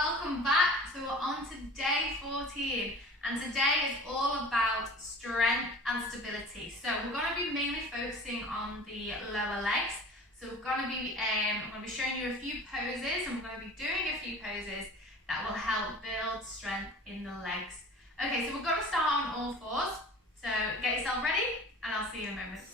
welcome back. So we're on to day 14 and today is all about strength and stability. So we're going to be mainly focusing on the lower legs. So we're going to be I'm going to be showing you a few poses and we're going to be doing a few poses that will help build strength in the legs. Okay, so we're going to start on all fours. So get yourself ready and I'll see you in a moment.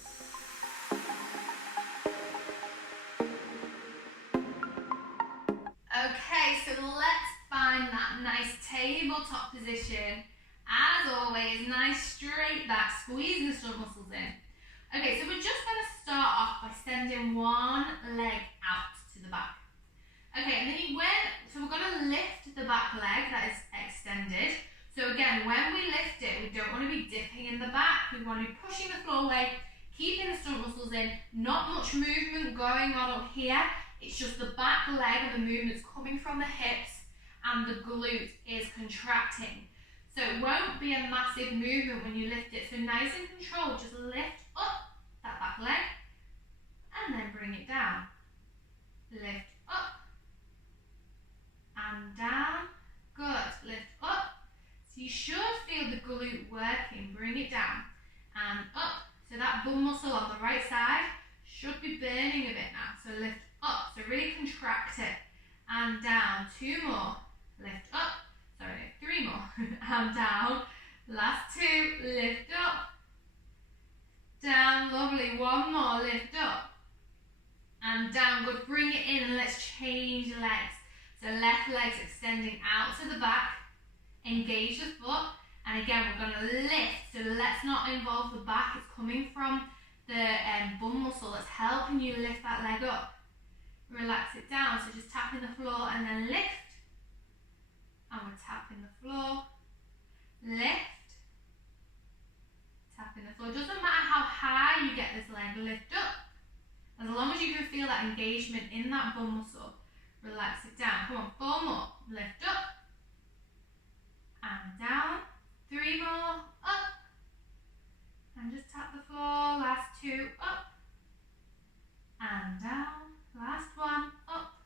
Okay, so let's find that nice tabletop position. As always, nice straight back, squeezing the stomach muscles in. Okay, so we're just going to start off by sending one leg out to the back. Okay, and then so we're going to lift the back leg that is extended. So again, when we lift it, we don't want to be dipping in the back. We want to be pushing the floor away, keeping the stomach muscles in, not much movement going on up here. It's just the back leg and the movement's coming from the hips and the glute is contracting. So it won't be a massive movement when you lift it. So nice and controlled, just lift up that back leg and then bring it down. Lift up and down. Good. Lift up. So you should feel the glute working. Bring it down and up. So that bum muscle on the right side should be burning a bit now. So lift up, so really contract it, and down, 2 more, lift up, sorry, 3 more, and down, last 2, lift up, down, lovely, 1 more, lift up, and down, good, bring it in, and let's change legs, so left leg's extending out to the back, engage the foot, and again, we're going to lift, so let's not involve the back, it's coming from the bum muscle that's helping you lift that leg up. Relax it down, so just tapping the floor and then lift. And we're tapping the floor, lift, tapping the floor. Doesn't matter how high you get this leg, lift up. As long as you can feel that engagement in that bum muscle, relax it down. Come on, 4 more, lift up and down, 3 more, up. And just tap the floor, last 2, up and down. Last 1, up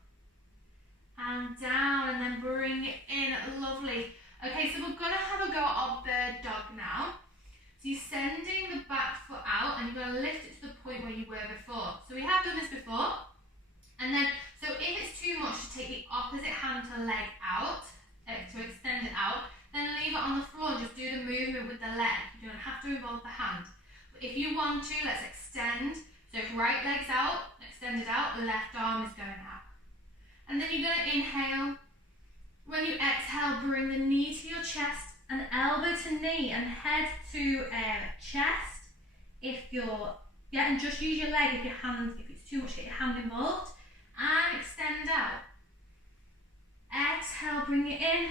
and down, and then bring it in, lovely. Okay, so we're going to have a go at our bird dog now. So you're sending the back foot out and you're going to lift it to the point where you were before. So we have done this before. And then, so if it's too much to take the opposite hand to leg out, to extend it out, then leave it on the floor and just do the movement with the leg. You don't have to involve the hand. But if you want to, let's extend. So if right leg's out, extend it out, left arm is going out. And then you're going to inhale. When you exhale, bring the knee to your chest and elbow to knee and head to chest. And just use your leg if it's too much, get your hand involved. And extend out. Exhale, bring it in.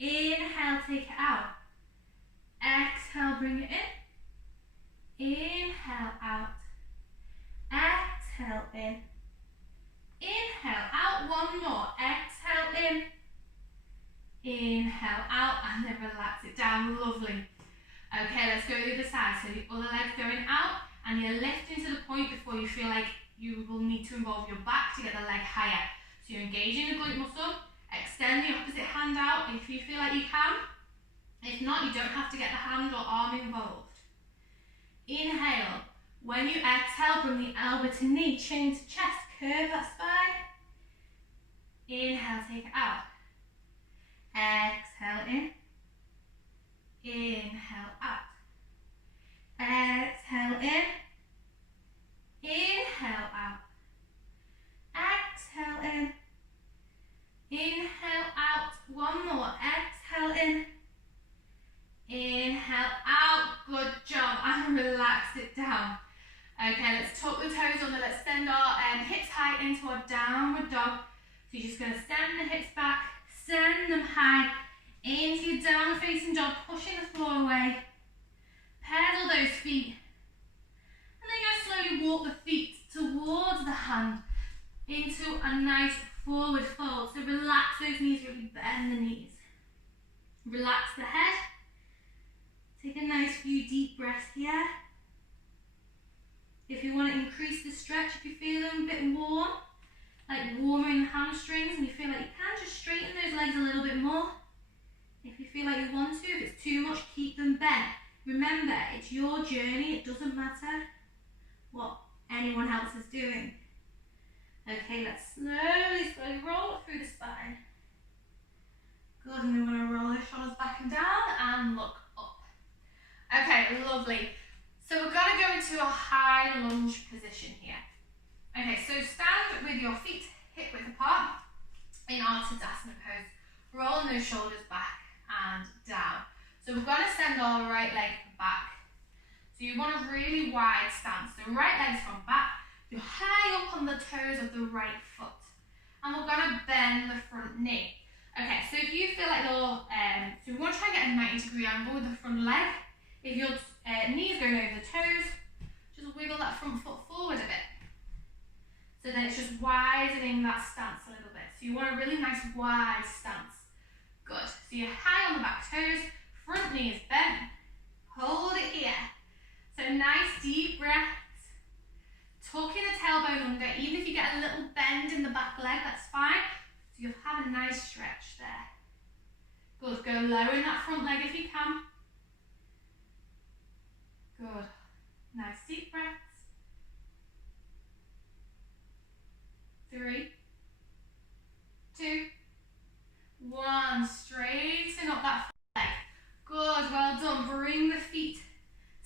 Inhale, take it out. Exhale, bring it in. Inhale, out. Exhale in, inhale out, 1 more, exhale in, inhale out, and then relax it down, lovely. Okay, let's go the other side, so the other leg's going out, and you're lifting to the point before you feel like you will need to involve your back to get the leg higher. So you're engaging the glute muscle, extend the opposite hand out if you feel like you can. If not, you don't have to get the hand or arm involved. Inhale. When you exhale, bring the elbow to knee, chin to chest, curve that spine. Inhale, take it out. Exhale in. Inhale out. Exhale in. Inhale out. Exhale in. Inhale out. 1 more. Exhale in. Inhale out. Good job. And relax it down. Okay, let's tuck the toes under. Let's send our hips high into our downward dog. So you're just going to send the hips back, send them high into your downward facing dog, pushing the floor away. Pedal those feet. And then you're going to slowly walk the feet towards the hand into a nice forward fold. So relax those knees, really bend the knees. Relax the head. Take a nice few deep breaths here. If you want to increase the stretch, if you're feeling a bit warm, like warmer in the hamstrings, and you feel like you can just straighten journey. It doesn't matter what anyone else is doing. Okay, let's slowly roll up through the spine. Good, and then we're going to roll those shoulders back and down and look up. Okay, lovely. So we're going to go into a high lunge position here. Okay, so stand with your feet hip width apart in our Tadasana pose. Rolling those shoulders back and down. So we're going to send our right leg back. So you want a really wide stance. So right leg's from back. You're high up on the toes of the right foot. And we're going to bend the front knee. Okay, so if you feel like you're, so we want to try and get a 90-degree angle with the front leg. If your knees going over the toes, just wiggle that front foot forward a bit. So then it's just widening that stance a little bit. So you want a really nice wide stance. Good. So you're high on the back toes, front knee is bent. Hold it here. So nice deep breath. Tucking the tailbone under, even if you get a little bend in the back leg, that's fine. So you'll have a nice stretch there. Good, go low in that front leg if you can. Good, nice deep breaths. 3, 2, 1, straighten up that front leg. Good, well done, bring the feet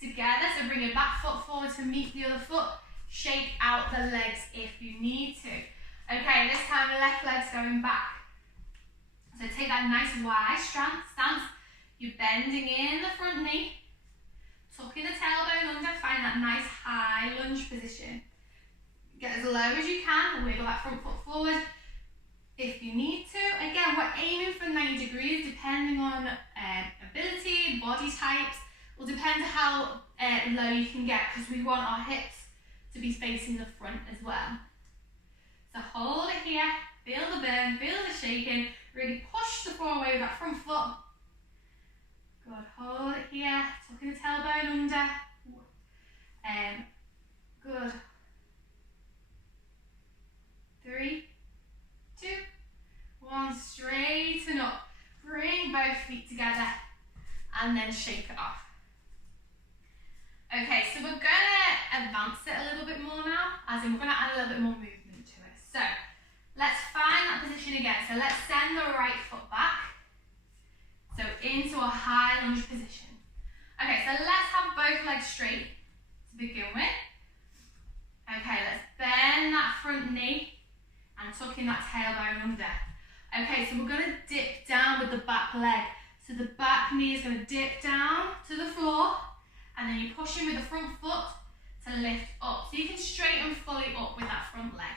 together, so bring your back foot forward to meet the other foot. Shake out the legs if you need to. Okay, this time the left leg's going back. So take that nice wide stance. You're bending in the front knee, tucking the tailbone under, find that nice high lunge position. Get as low as you can, wiggle that front foot forward if you need to. Again, we're aiming for 90 degrees depending on ability, body types. Will depend how low you can get because we want our hips to be facing the front as well. So hold it here, feel the burn, feel the shaking, really push the floor away with that front foot. Good, hold it here, tucking the tailbone under. Good. 3, 2, 1, straighten up. Bring both feet together and then shake it off. Okay, so we're gonna advance it a little bit more now, as in we're gonna add a little bit more movement to it. So let's find that position again. So let's send the right foot back. So into a high lunge position. Okay, so let's have both legs straight to begin with. Okay, let's bend that front knee and tuck in that tailbone under. Okay, so we're gonna dip down with the back leg. So the back knee is gonna dip down to the floor, and then you push in with the front foot to lift up. So you can straighten fully up with that front leg.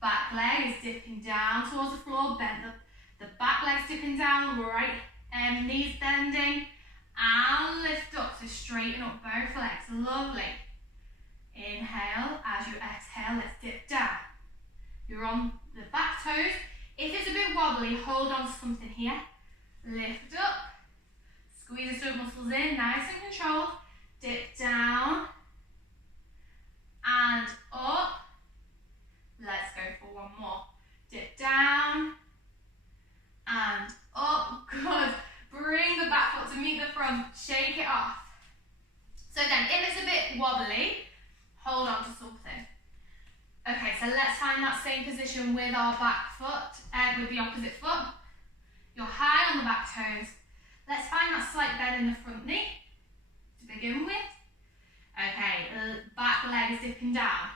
Back leg is dipping down towards the floor, bend the back leg's dipping down, right knees bending, and lift up. So straighten up both legs, lovely. Inhale, as you exhale, let's dip down. You're on the back toes. If it's a bit wobbly, hold on to something here. Lift up. Squeeze the stomach muscles in, nice and controlled. Dip down and up. Let's go for one more. Dip down and up. Good. Bring the back foot to meet the front. Shake it off. So again, if it's a bit wobbly, hold on to something. Okay, so let's find that same position with our back foot, with the opposite foot. You're high on the back toes. Let's find that slight bend in the front knee to begin with. Okay, the back leg is dipping down.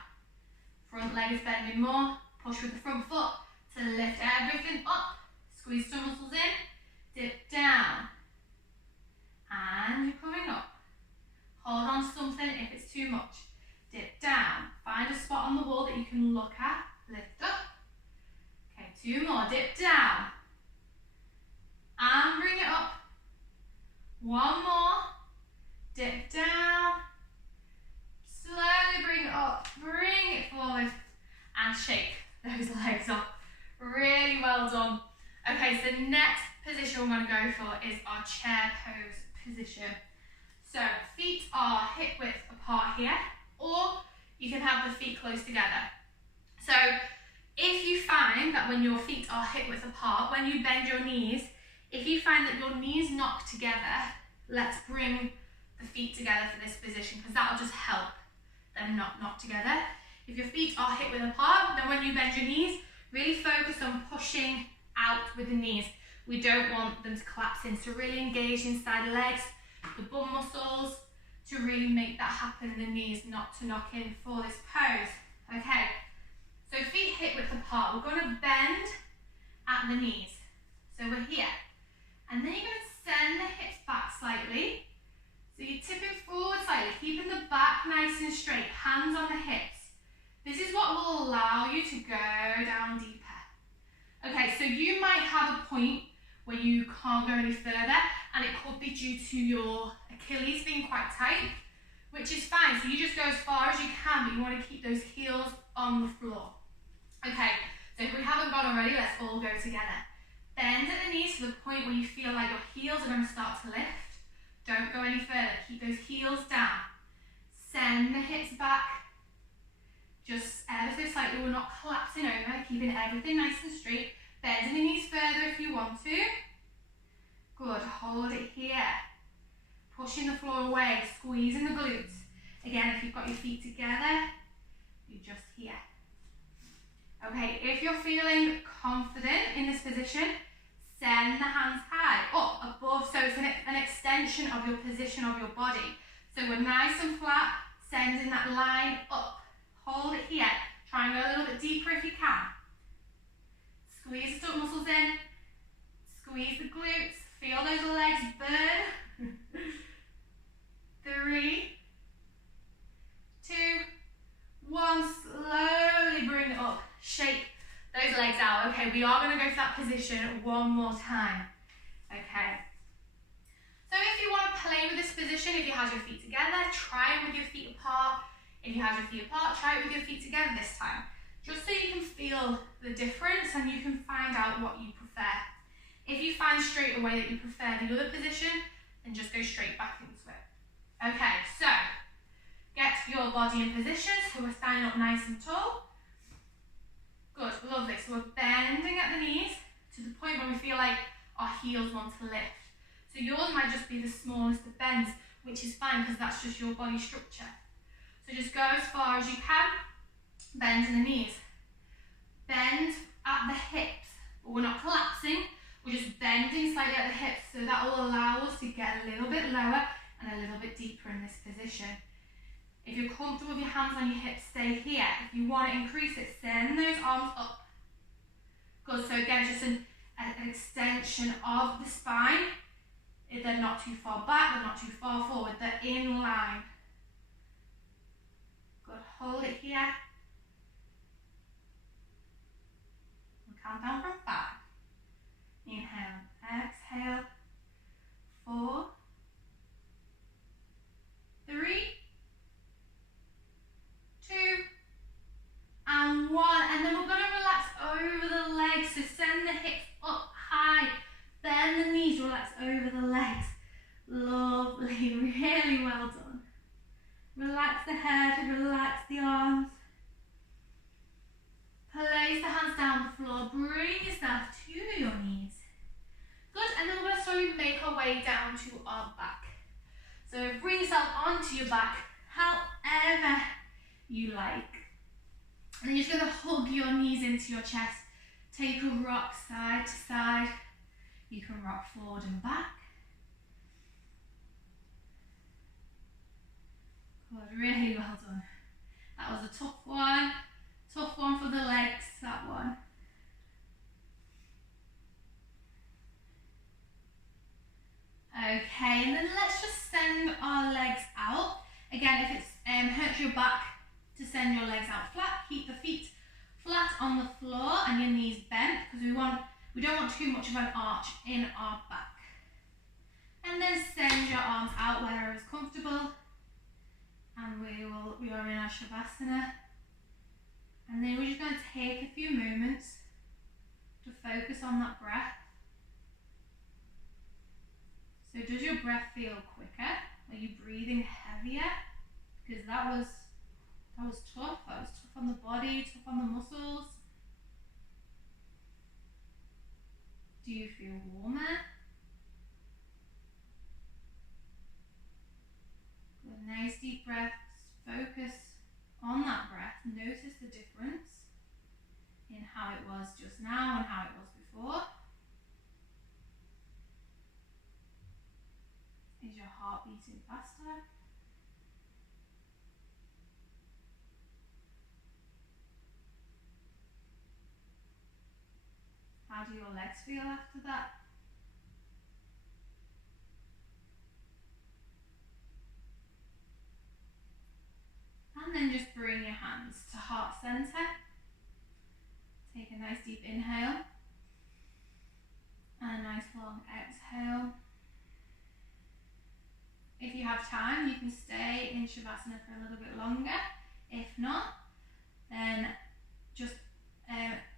Front leg is bending more. Push with the front foot to lift everything up. Squeeze the muscles in. Dip down. And you're coming up. Hold on to something if it's too much. Dip down. Find a spot on the wall that you can look at. Lift up. Okay, 2 more. Dip down. And bring it up. 1 more. Dip down. Slowly bring it up. Bring it forward. And shake those legs up. Really well done. Okay, so the next position we're going to go for is our chair pose position. So feet are hip width apart here, or you can have the feet close together. So if you find that when your feet are hip width apart, when you bend your knees, if you find that your knees knock together, let's bring the feet together for this position, because that'll just help them not knock together. If your feet are hip width apart, then when you bend your knees, really focus on pushing out with the knees. We don't want them to collapse in, so really engage inside the legs, the bum muscles, to really make that happen in the knees, not to knock in for this pose. Okay, so feet hip width apart. We're going to bend at the knees. So we're here. And then you're going to send the hips back slightly. So you're tipping forward slightly, keeping the back nice and straight, hands on the hips. This is what will allow you to go down deeper. Okay, so you might have a point where you can't go any further, and it could be due to your Achilles being quite tight, which is fine. So you just go as far as you can, but you want to keep those heels on the floor. Okay, so if we haven't gone already, let's all go together. Bend at the knees to the point where you feel like your heels are going to start to lift. Don't go any further. Keep those heels down. Send the hips back. Just ever so slightly. We're not collapsing over. Keeping everything nice and straight. Bend the knees further if you want to. Good. Hold it here. Pushing the floor away. Squeezing the glutes. Again, if you've got your feet together, you're just here. Okay, if you're feeling confident in this position, send the hands high, up, above, so it's an extension of your position of your body. So we're nice and flat, sending that line up. Hold it here. Try and go a little bit deeper if you can. Squeeze the stomach muscles in. Squeeze the glutes. Feel those legs burn. 3, 2, 1. Slowly bring it up. Shake those legs out. Okay, we are going to go for that position one more time. Okay. So if you want to play with this position, if you have your feet together, try it with your feet apart. If you have your feet apart, try it with your feet together this time. Just so you can feel the difference and you can find out what you prefer. If you find straight away that you prefer the other position, then just go straight back into it. Okay, so get your body in position so we're standing up nice and tall. Good, lovely. So we're bending at the knees to the point where we feel like our heels want to lift. So yours might just be the smallest of bends, which is fine because that's just your body structure. So just go as far as you can, bend in the knees. Bend at the hips, but we're not collapsing, we're just bending slightly at the hips, so that will allow us to get a little bit lower and a little bit deeper in this position. If you're comfortable with your hands on your hips, stay here. If you want to increase it, send those arms up. Good, so again, just an extension of the spine. They're not too far back, they're not too far forward, they're in line. Good, hold it here. We'll count down from 5. Inhale, exhale. 4, 3, 2, and 1. And then we're going to relax over the legs. So send the hips up high. Bend the knees, relax over the legs. Lovely, really well done. Relax the head, relax the arms. Place the hands down the floor. Bring yourself to your knees. Good, and then we're going to slowly make our way down to our back. So bring yourself onto your back, however you like. And then you're just going to hug your knees into your chest. Take a rock side to side. You can rock forward and back. Good, really well done. That was a tough one. Tough one for the legs, that one. Okay, and then let's just send our legs out. Again, if it's hurts your back to send your legs out flat, keep the feet flat on the floor and your knees bent because we don't want too much of an arch in our back. And then send your arms out wherever is comfortable. And we are in our Shavasana. And then we're just going to take a few moments to focus on that breath. So does your breath feel quicker? Are you breathing heavier? Because that was tough. That was tough on the body, tough on the muscles. Do you feel warmer? was just now and how it was before. Is your heart beating faster? How do your legs feel after that? And then just bring your hands to heart center. Take a nice deep inhale and a nice long exhale. If you have time, you can stay in Shavasana for a little bit longer. If not, then just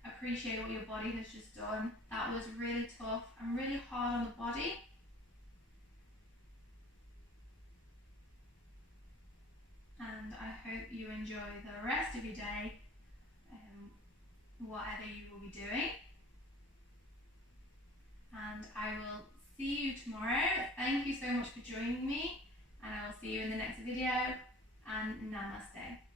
appreciate what your body has just done. That was really tough and really hard on the body. And I hope you enjoy the rest of your day, whatever you will be doing. And I will see you tomorrow. Thank you so much for joining me, and I will see you in the next video, and namaste.